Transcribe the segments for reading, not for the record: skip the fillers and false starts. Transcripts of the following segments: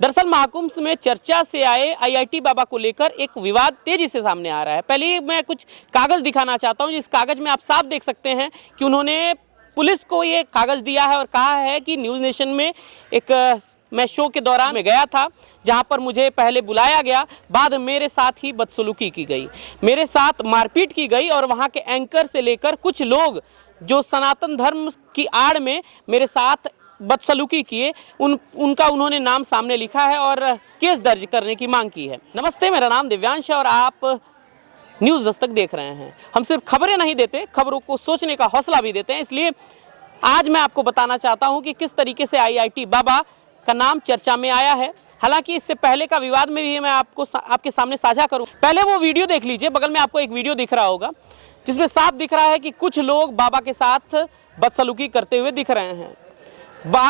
दरअसल महाकुंभ में चर्चा से आए आईआईटी बाबा को लेकर एक विवाद तेजी से सामने आ रहा है। पहले मैं कुछ कागज दिखाना चाहता हूं। इस कागज में आप साफ देख सकते हैं कि उन्होंने पुलिस को ये कागज दिया है और कहा है कि न्यूज़ नेशन में मैं शो के दौरान मैं गया था, जहां पर मुझे पहले बुलाया गया, बाद मेरे साथ ही बदसलूकी की गई, मेरे साथ मारपीट की गई और वहां के एंकर से लेकर कुछ लोग जो सनातन धर्म की आड़ में मेरे साथ बदसलूकी किए, उनका उन्होंने नाम सामने लिखा है और केस दर्ज करने की मांग की है। नमस्ते, मेरा नाम दिव्यांश है और आप न्यूज़ दस्तक देख रहे हैं। हम सिर्फ खबरें नहीं देते, खबरों को सोचने का हौसला भी देते हैं। इसलिए आज मैं आपको बताना चाहता हूं कि किस तरीके से आईआईटी बाबा का नाम चर्चा में आया है। हालांकि इससे पहले का विवाद में भी मैं आपके सामने साझा करूं। पहले वो वीडियो देख लीजिए, बगल में आपको एक वीडियो दिख रहा होगा जिसमें साफ दिख रहा है कि कुछ लोग बाबा के साथ बदसलूकी करते हुए दिख रहे हैं।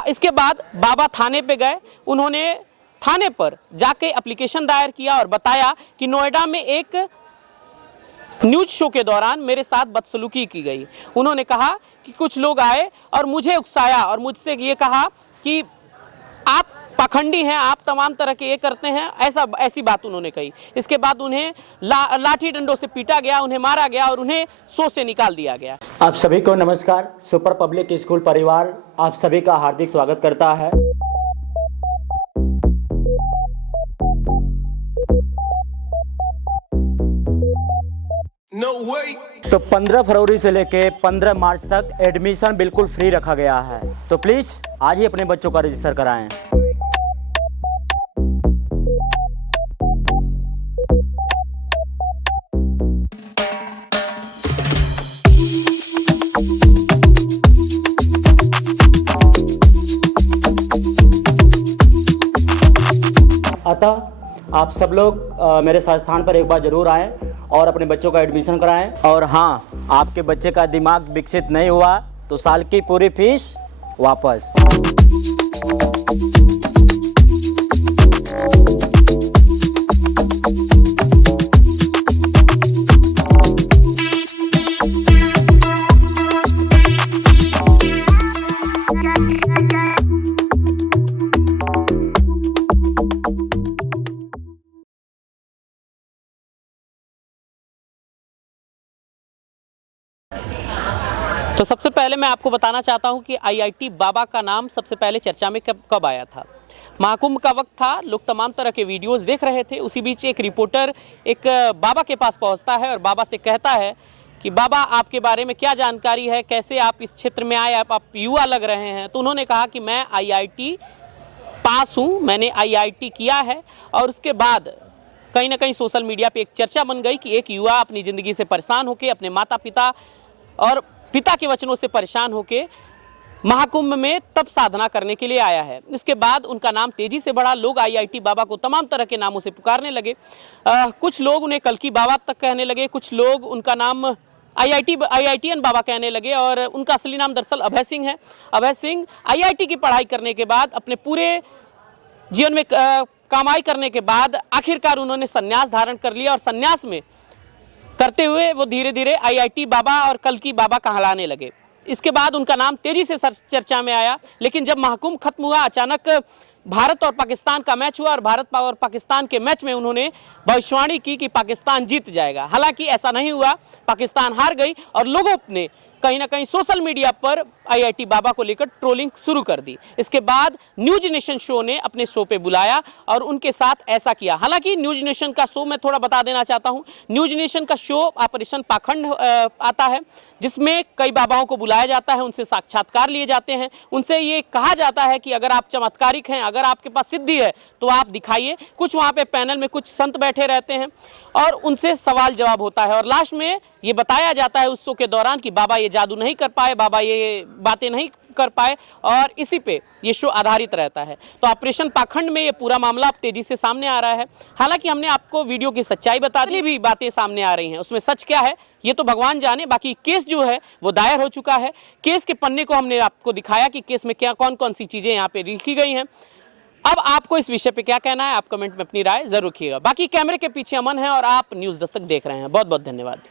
इसके बाद बाबा थाने पे गए। उन्होंने थाने पर जाके एप्लीकेशन दायर किया और बताया कि नोएडा में एक न्यूज शो के दौरान मेरे साथ बदसलूकी की गई। उन्होंने कहा कि कुछ लोग आए और मुझे उकसाया और मुझसे ये कहा कि आप पाखंडी हैं, आप तमाम तरह के ये करते हैं, ऐसी बात उन्होंने कही। इसके बाद उन्हें लाठी डंडों से पीटा गया, उन्हें मारा गया और उन्हें शो से निकाल दिया गया। आप सभी को नमस्कार। सुपर पब्लिक स्कूल परिवार आप सभी का हार्दिक स्वागत करता है। No way. तो 15 फरवरी से लेके 15 मार्च तक एडमिशन बिल्कुल फ्री रखा गया है, तो प्लीज आज ही अपने बच्चों का रजिस्टर कराएं। अतः आप सब लोग मेरे संस्थान पर एक बार जरूर आएं और अपने बच्चों का एडमिशन कराएं। और हाँ, आपके बच्चे का दिमाग विकसित नहीं हुआ तो साल की पूरी फीस वापस। तो सबसे पहले मैं आपको बताना चाहता हूं कि आईआईटी बाबा का नाम सबसे पहले चर्चा में कब आया था। महाकुंभ का वक्त था, लोग तमाम तरह के वीडियोस देख रहे थे। उसी बीच एक रिपोर्टर एक बाबा के पास पहुंचता है और बाबा से कहता है कि बाबा, आपके बारे में क्या जानकारी है, कैसे आप इस क्षेत्र में आए, आप युवा लग रहे हैं। तो उन्होंने कहा कि मैं आईआईटी पास हूँ, मैंने आईआईटी किया है। और उसके बाद कहीं ना कहीं सोशल मीडिया पर एक चर्चा बन गई कि एक युवा अपनी ज़िंदगी से परेशान होकर, अपने माता पिता और पिता के वचनों से परेशान होके महाकुंभ में तप साधना करने के लिए आया है। इसके बाद उनका नाम तेजी से बढ़ा। लोग आईआईटी बाबा को तमाम तरह के नामों से पुकारने लगे। कुछ लोग उन्हें कल्की बाबा तक कहने लगे, कुछ लोग उनका नाम आईआईटीएन बाबा कहने लगे और उनका असली नाम दरअसल अभय सिंह है। अभय सिंह आईआईटी की पढ़ाई करने के बाद, अपने पूरे जीवन में कमाई करने के बाद आखिरकार उन्होंने संन्यास धारण कर लिया और संन्यास में करते हुए वो धीरे धीरे आईआईटी बाबा और कल्की बाबा कहलाने लगे। इसके बाद उनका नाम तेजी से चर्चा में आया। लेकिन जब महाकुंभ खत्म हुआ, अचानक भारत और पाकिस्तान का मैच हुआ और भारत और पाकिस्तान के मैच में उन्होंने भविष्यवाणी की कि पाकिस्तान जीत जाएगा। हालांकि ऐसा नहीं हुआ, पाकिस्तान हार गई और लोगों ने कहीं ना कहीं सोशल मीडिया पर आईआईटी बाबा को लेकर ट्रोलिंग शुरू कर दी। इसके बाद न्यूज नेशन शो ने अपने शो पे बुलाया और उनके साथ ऐसा किया। हालांकि न्यूज नेशन का शो मैं थोड़ा बता देना चाहता हूं। न्यूज नेशन का शो ऑपरेशन पाखंड आता है, जिसमें कई बाबाओं को बुलाया जाता है, उनसे साक्षात्कार लिए जाते हैं, उनसे ये कहा जाता है कि अगर आप चमत्कारिक हैं, अगर आपके पास सिद्धि है तो आप दिखाइए। कुछ वहाँ पे पैनल में कुछ संत बैठे रहते हैं और उनसे सवाल जवाब होता है और लास्ट में ये बताया जाता है उस शो के दौरान कि बाबा ये जादू नहीं कर पाए, बाबा ये बातें नहीं कर पाए, और इसी पे ये शो आधारित रहता है। तो ऑपरेशन पाखंड में ये पूरा मामला अब तेजी से सामने आ रहा है। हालांकि हमने आपको वीडियो की सच्चाई बता दी, भी बातें सामने आ रही हैं, उसमें सच क्या है ये तो भगवान जाने। बाकी केस जो है वो दायर हो चुका है। केस के पन्ने को हमने आपको दिखाया कि केस में क्या कौन कौन सी चीजें यहाँ पे लिखी गई हैं। अब आपको इस विषय पे क्या कहना है, आप कमेंट में अपनी राय जरूर रखिएगा। बाकी कैमरे के पीछे अमन है और आप न्यूज़ दस्तक देख रहे हैं। बहुत बहुत धन्यवाद।